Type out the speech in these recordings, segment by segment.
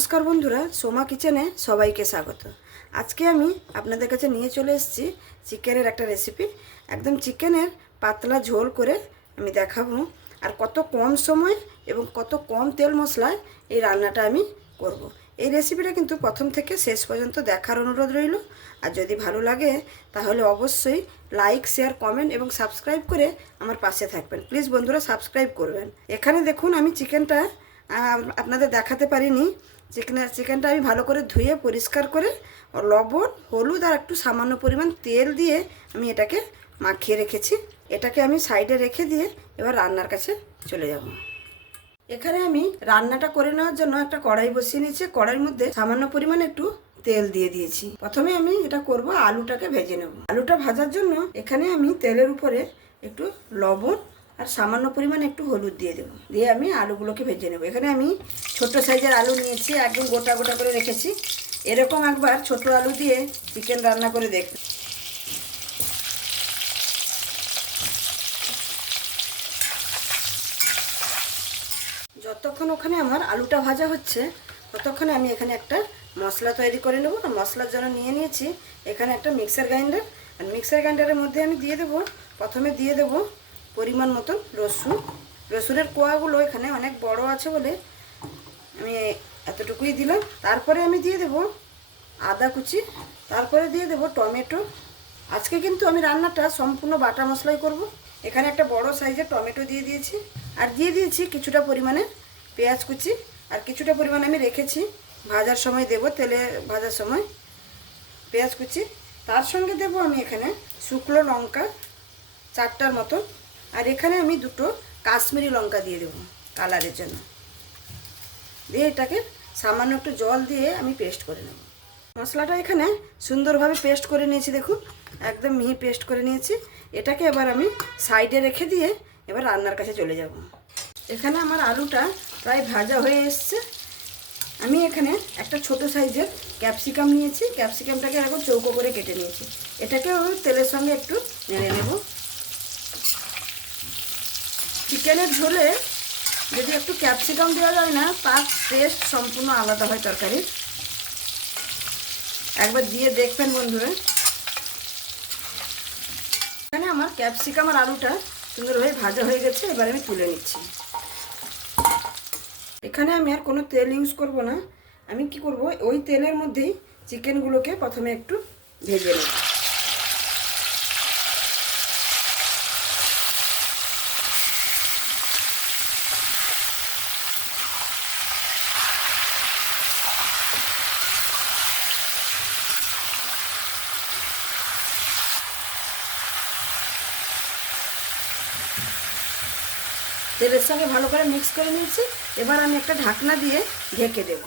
নমস্কার বন্ধুরা, সোমা কিচেনে সবাইকে স্বাগত। আজকে আমি আপনাদের কাছে নিয়ে চলে এসেছি চিকেনের একটা রেসিপি একদম চিকেনের পাতলা ঝোল করে আমি দেখাবো আর কত কম সময় এবং কত কম তেল মশলায় এই রান্নাটা আমি করব। এই রেসিপিটা কিন্তু প্রথম থেকে শেষ পর্যন্ত দেখার অনুরোধ রইল। আর যদি ভালো লাগে, তাহলে অবশ্যই লাইক শেয়ার কমেন্ট এবং সাবস্ক্রাইব করে আমার পাশে থাকবেন। প্লিজ বন্ধুরা সাবস্ক্রাইব করবেন। এখানে দেখুন, আমি চিকেনটা আপনাদের দেখাতে পারিনি। চিকেনের চিকেনটা আমি ভালো করে ধুয়ে পরিষ্কার করে লবণ, হলুদ আর একটু সামান্য পরিমাণ তেল দিয়ে আমি এটাকে মাখিয়ে রেখেছি। এটাকে আমি সাইডে রেখে দিয়ে এবার রান্নার কাছে চলে যাব। এখানে আমি রান্নাটা করে নেওয়ার জন্য একটা কড়াই বসিয়ে নিয়েছি। কড়াইয়ের মধ্যে সামান্য পরিমাণে একটু তেল দিয়ে দিয়েছি। প্রথমে আমি এটা করব আলুটাকে ভেজে নেব। আলুটা ভাজার জন্য এখানে আমি তেলের উপরে একটু লবণ আর সামান্য পরিমাণ একটু হলুদ দিয়ে দেবো। দিয়ে আমি আলুগুলোকে ভেজে নেব। এখানে আমি ছোট সাইজের আলু নিয়েছি, একদম গোটা গোটা করে রেখেছি। এরকম একবার ছোট আলু দিয়ে চিকেন রান্না করে দেখবে যতক্ষণ ওখানে আমার আলুটা ভাজা হচ্ছে, ততক্ষণে আমি এখানে একটা মশলা তৈরি করে নেব। মশলার জন্য নিয়ে নিয়েছি এখানে একটা মিক্সার গ্রাইন্ডার। আর মিক্সার গ্রাইন্ডারের মধ্যে আমি দিয়ে দেবো, প্রথমে দিয়ে দেবো পরিমাণ মতো রসুন। রসুনের কোয়াগুলো এখানে অনেক বড় আছে বলে আমি এতটুকুই দিলাম। তারপরে আমি দিয়ে দেবো আদা কুচি, তারপরে দিয়ে দেবো টমেটো। আজকে কিন্তু আমি রান্নাটা সম্পূর্ণ বাটা মশলাই করব। এখানে একটা বড় সাইজের টমেটো দিয়ে দিয়েছি। আর দিয়ে দিয়েছি কিছুটা পরিমাণে পেঁয়াজ কুচি। আর কিছুটা পরিমাণে আমি রেখেছি ভাজার সময় দেব তেলে ভাজার সময় পেঁয়াজ কুচি। তার সঙ্গে দেব আমি এখানে শুকনো লঙ্কা, চারটার মতো আর এখানে আমি দুটো কাশ্মীরি লঙ্কা দিয়ে দেবো কালারের জন্য। দিয়ে এটাকে সামান্য একটু জল দিয়ে আমি পেস্ট করে নেব। মশলাটা এখানে সুন্দরভাবে পেস্ট করে নিয়েছি দেখুন, একদম মিহি পেস্ট করে নিয়েছি। এটাকে এবার আমি সাইডে রেখে দিয়ে এবার রান্নার কাছে চলে যাব। এখানে আমার আলুটা প্রায় ভাজা হয়ে এসছে। আমি এখানে একটা ছোট সাইজের ক্যাপসিকাম নিয়েছি। ক্যাপসিকামটাকে এখন চৌকো করে কেটে নিয়েছি। এটাকেও তেলের সঙ্গে একটু নেড়ে নেব। চিকেনের ঝোলে যদি একটু ক্যাপসিকাম দেওয়া যায় না, তার টেস্ট সম্পূর্ণ আলাদা হয় তরকারির একবার দিয়ে দেখবেন বন্ধুরা। এখানে আমার ক্যাপসিকাম আর আলুটা সুন্দরভাবে ভাজা হয়ে গেছে, এবার আমি তুলে নিচ্ছি। এখানে আমি আর কোনো তেল ইউজ করব না। আমি কি করব? ওই তেলের মধ্যেই চিকেনগুলোকে প্রথমে একটু ভেজে নেব। তেলের সঙ্গে ভালো করে মিক্স করে নিয়েছি। এবার আমি একটা ঢাকনা দিয়ে ঢেকে দেব।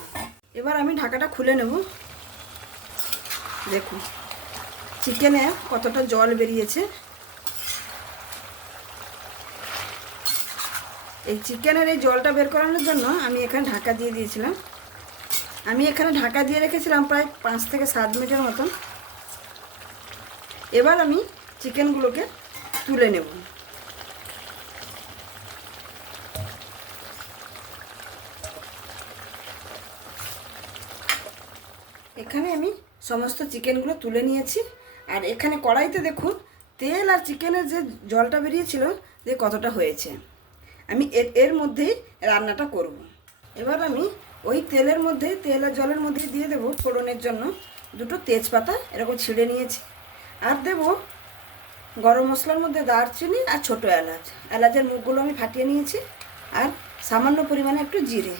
এবার আমি ঢাকাটা খুলে নেব। দেখুন চিকেনে কতটা জল বেরিয়েছে। এই চিকেনের এই জলটা বের করানোর জন্য আমি এখানে ঢাকা দিয়ে দিয়েছিলাম। আমি এখানে ঢাকা দিয়ে রেখেছিলাম প্রায় পাঁচ থেকে সাত মিনিটের মতন। এবার আমি চিকেনগুলোকে তুলে নেব। এখানে আমি সমস্ত চিকেনগুলো তুলে নিয়েছি। আর এখানে কড়াইতে দেখুন, তেল আর চিকেনের যে জলটা বেরিয়েছিল যে কতটা হয়েছে। আমি এর এর মধ্যেই রান্নাটা করব। এবার আমি ওই তেলের মধ্যে, তেল আর জলের মধ্যে দিয়ে দেবো ফোড়নের জন্য দুটো তেজপাতা, এরকম ছিঁড়ে নিয়েছি। আর দেব গরম মশলার মধ্যে দারচিনি আর ছোটো এলাচ। এলাচের মুখগুলো আমি ফাটিয়ে নিয়েছি। আর সামান্য পরিমাণে একটু জিরে।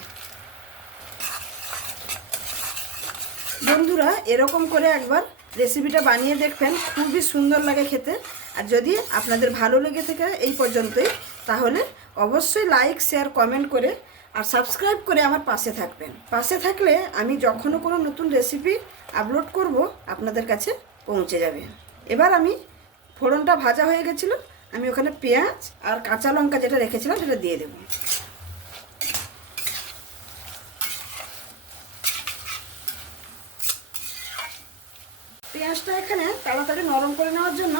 বন্ধুরা, এরকম করে একবার রেসিপিটা বানিয়ে দেখবেন। খুবই সুন্দর লাগে খেতে। আর যদি আপনাদের ভালো লেগে থাকে এই পর্যন্তই, তাহলে অবশ্যই লাইক শেয়ার কমেন্ট করে আর সাবস্ক্রাইব করে আমার পাশে থাকবেন। পাশে থাকলে আমি যখনও কোনো নতুন রেসিপি আপলোড করব, আপনাদের কাছে পৌঁছে যাবে। এবার আমি ফোড়নটা ভাজা হয়ে গেছিল, আমি ওখানে পেঁয়াজ আর কাঁচা লঙ্কা যেটা রেখেছিলাম সেটা দিয়ে দেবো পেঁয়াজটা এখানে তাড়াতাড়ি নরম করে নেওয়ার জন্য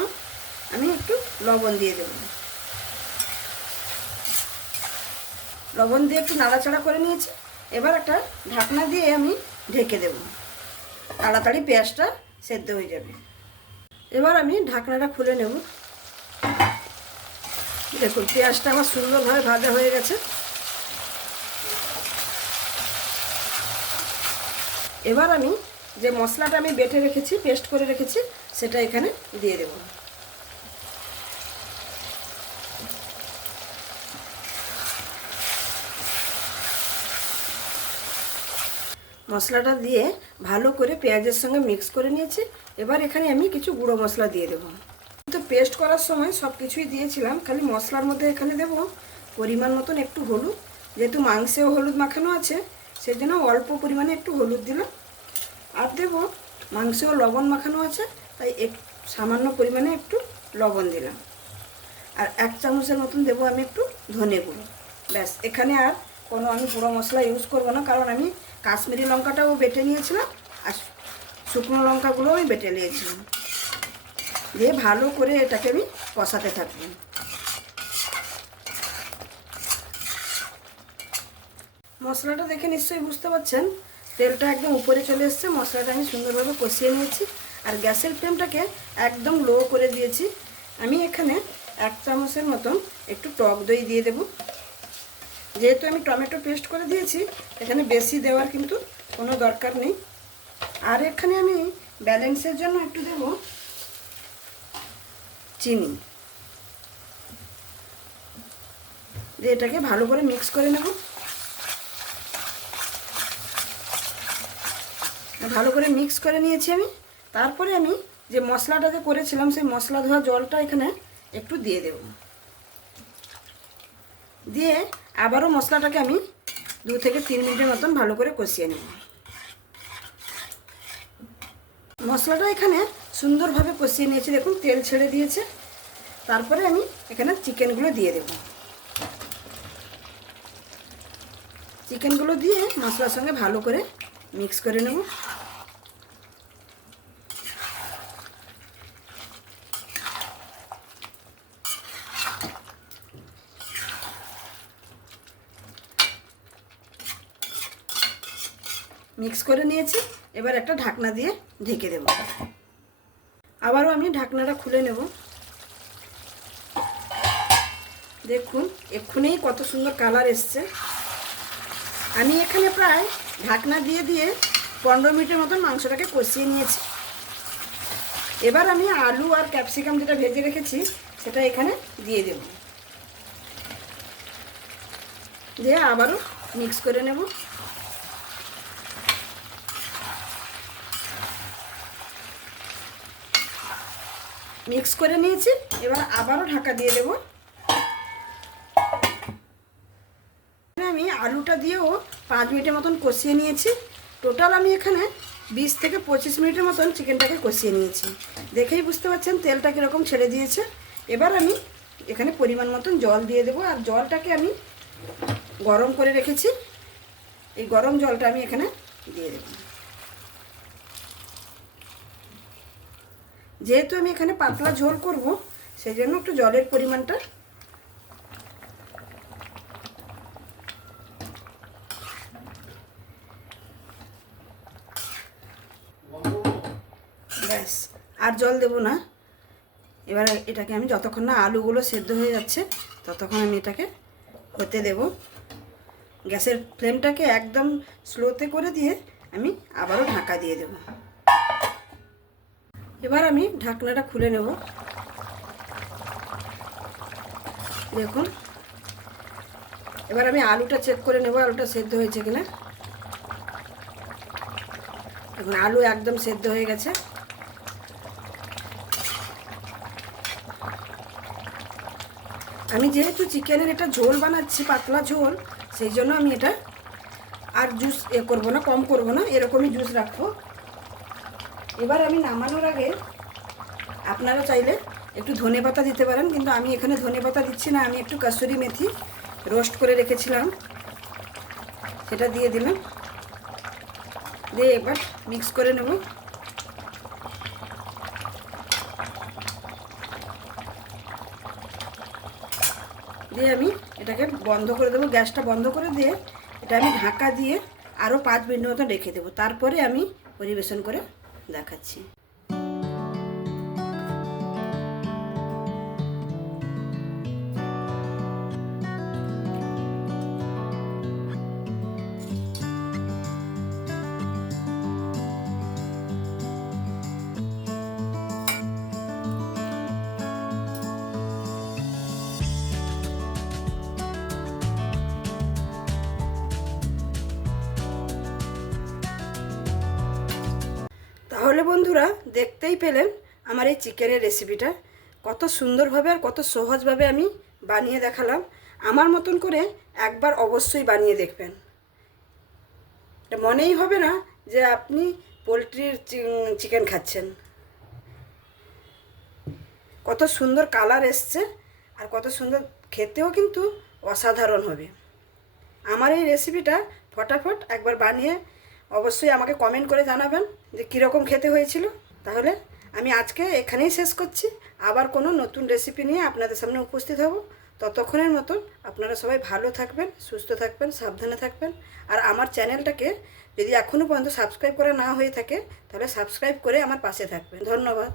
আমি একটু লবণ দিয়ে দেব। লবণ দিয়ে একটু নাড়াচাড়া করে নিয়েছি। এবার একটা ঢাকনা দিয়ে আমি ঢেকে দেব। তাড়াতাড়ি পেঁয়াজটা সেদ্ধ হয়ে যাবে। এবার আমি ঢাকনাটা খুলে নেব। দেখুন, পেঁয়াজটা আমার সুন্দরভাবে ভাজা হয়ে গেছে। এবার আমি যে মশলাটা আমি বেটে রেখেছি, পেস্ট করে রেখেছি, সেটা এখানে দিয়ে দেব। মশলাটা দিয়ে ভালো করে পেঁয়াজের সঙ্গে মিক্স করে নিয়েছি। এবার এখানে আমি কিছু গুঁড়ো মশলা দিয়ে দেবো। তো পেস্ট করার সময় সব কিছুই দিয়েছিলাম, খালি মশলার মধ্যে এখানে দেব পরিমাণ মতন একটু হলুদ। যেহেতু মাংসেও হলুদ মাখানো আছে সেই জন্য অল্প পরিমাণে একটু হলুদ দিলাম। আর দেব মাংসেও লবণ মাখানো আছে, তাই এক, সামান্য পরিমাণে একটু লবণ দিলাম। আর এক চামচের মতন দেবো আমি একটু ধনে গুঁড়ো। ব্যাস, এখানে আর কোনো আমি গুঁড়ো মশলা ইউজ করব না, কারণ আমি কাশ্মীরি লঙ্কাটাও বেটে নিয়েছিলাম আর শুকনো লঙ্কাগুলোও আমি বেটে নিয়েছিলাম। দিয়ে ভালো করে এটাকে আমি কষাতে থাকব। মশলাটা দেখে নিশ্চয়ই বুঝতে পারছেন, তেলটা একদম উপরে চলে এসছে, মশলাটা আমি সুন্দরভাবে কষিয়ে নিয়েছি আর গ্যাসের ফ্লেমটাকে একদম লো করে দিয়েছি। আমি এখানে এক চামচের মতন একটু টক দই দিয়ে দেব। যেহেতু আমি টমেটো পেস্ট করে দিয়েছি, এখানে বেশি দেওয়ার কিন্তু কোনো দরকার নেই। আর এখানে আমি ব্যালেন্সের জন্য একটু দেব চিনি। দিয়ে এটাকে ভালো করে মিক্স করে নেব। ভালো করে মিক্স করে নিয়েছি আমি। তারপরে আমি যে মশলাটা যে করেছিলাম, সেই মশলা ধোয়া জলটা এখানে একটু দিয়ে দেব। দিয়ে আবারও মশলাটাকে আমি দু থেকে তিন মিনিটের মতন ভালো করে কষিয়ে নেব। মশলাটা এখানে সুন্দরভাবে কষিয়ে নিয়েছি। দেখুন, তেল ছেড়ে দিয়েছে। তারপরে আমি এখানে চিকেনগুলো দিয়ে দেব। চিকেনগুলো দিয়ে মশলার সঙ্গে ভালো করে মিক্স করে নেব। মিক্স করে নিয়েছি। এবার একটা ঢাকনা দিয়ে ঢেকে দেব। আবারও আমি ঢাকনাটা খুলে নেব। দেখুন এক্ষুনি কত সুন্দর কালার এসছে। আমি এখানে প্রায় ঢাকনা দিয়ে দিয়ে পনেরো মিনিটের মতন মাংসটাকে কষিয়ে নিয়েছি। এবার আমি আলু আর ক্যাপসিকাম যেটা ভেজে রেখেছি, সেটা এখানে দিয়ে দেব। দিয়ে আবারও মিক্স করে নেব। মিক্স করে নিয়েছি, এবার আবারও ঢাকা দিয়ে দেব। আমি আলুটা দিয়েও পাঁচ মিনিটের মতন কষিয়ে নিয়েছি। টোটাল আমি এখানে বিশ থেকে পঁচিশ মিনিটের মতন চিকেনটাকে কষিয়ে নিয়েছি। দেখেই বুঝতে পারছেন তেলটা কীরকম ছেড়ে দিয়েছে। এবার আমি এখানে পরিমাণ মতন জল দিয়ে দেবো, আর জলটাকে আমি গরম করে রেখেছি। এই গরম জলটা আমি এখানে দিয়ে দেবো। যেহেতু আমি এখানে পাতলা ঝোল করব সেই জন্য একটু জলের পরিমাণটা ব্যাস, আর জল দেব না। এবার এটাকে আমি যতক্ষণ না আলুগুলো সেদ্ধ হয়ে যাচ্ছে, ততক্ষণ আমি এটাকে হতে দেব। গ্যাসের ফ্লেমটাকে একদম স্লোতে করে দিয়ে আমি আবারও ঢাকা দিয়ে দেবো। এবার আমি ঢাকনাটা খুলে নেব। দেখুন। এবার আমি আলুটা চেক করে নেব, আলুটা সেদ্ধ হয়েছে কিনা। দেখুন, আলু একদম সেদ্ধ হয়ে গেছে। আমি যেহেতু চিকেনের এটা ঝোল বানাচ্ছি, পাতলা ঝোল, সেই জন্য আমি এটা আর জুস এ করব না, কম করব না, এরকমই জুস রাখব। এবার আমি নামানোর আগে আপনারা চাইলে একটু ধনে পাতা দিতে পারেন, কিন্তু আমি এখানে ধনে পাতা দিচ্ছি না, আমি একটু কাসুরি মেথি রোস্ট করে রেখেছিলাম। সেটা দিয়ে দিলাম। দিয়ে এবার মিক্স করে নেব। দিয়ে আমি এটাকে বন্ধ করে দেবো। গ্যাসটা বন্ধ করে দিয়ে এটা আমি ঢাকা দিয়ে আরও পাঁচ মিনিট মতো রেখে দেবো। তারপরে আমি পরিবেশন করে দেখাচ্ছি। বন্ধুরা, দেখতেই পেলেন আমার এই চিকেনের রেসিপিটা কত সুন্দরভাবে আর কত সহজভাবে আমি বানিয়ে দেখালাম। আমার মতন করে একবার অবশ্যই বানিয়ে দেখবেন। মনেই হবে না যে আপনি পোলট্রির চিকেন খাচ্ছেন। কত সুন্দর কালার এসছে আর কত সুন্দর খেতেও কিন্তু অসাধারণ হবে। আমার এই রেসিপিটা ফটাফট একবার বানিয়ে অবশ্যই আমাকে কমেন্ট করে জানাবেন যে কীরকম খেতে হয়েছিল। তাহলে আমি আজকে এখানেই শেষ করছি। আবার কোনো নতুন রেসিপি নিয়ে আপনাদের সামনে উপস্থিত হব। ততক্ষণের মতন আপনারা সবাই ভালো থাকবেন, সুস্থ থাকবেন, সাবধানে থাকবেন। আর আমার চ্যানেলটাকে যদি এখনও পর্যন্ত সাবস্ক্রাইব করা না হয়ে থাকে, তাহলে সাবস্ক্রাইব করে আমার পাশে থাকবেন। ধন্যবাদ।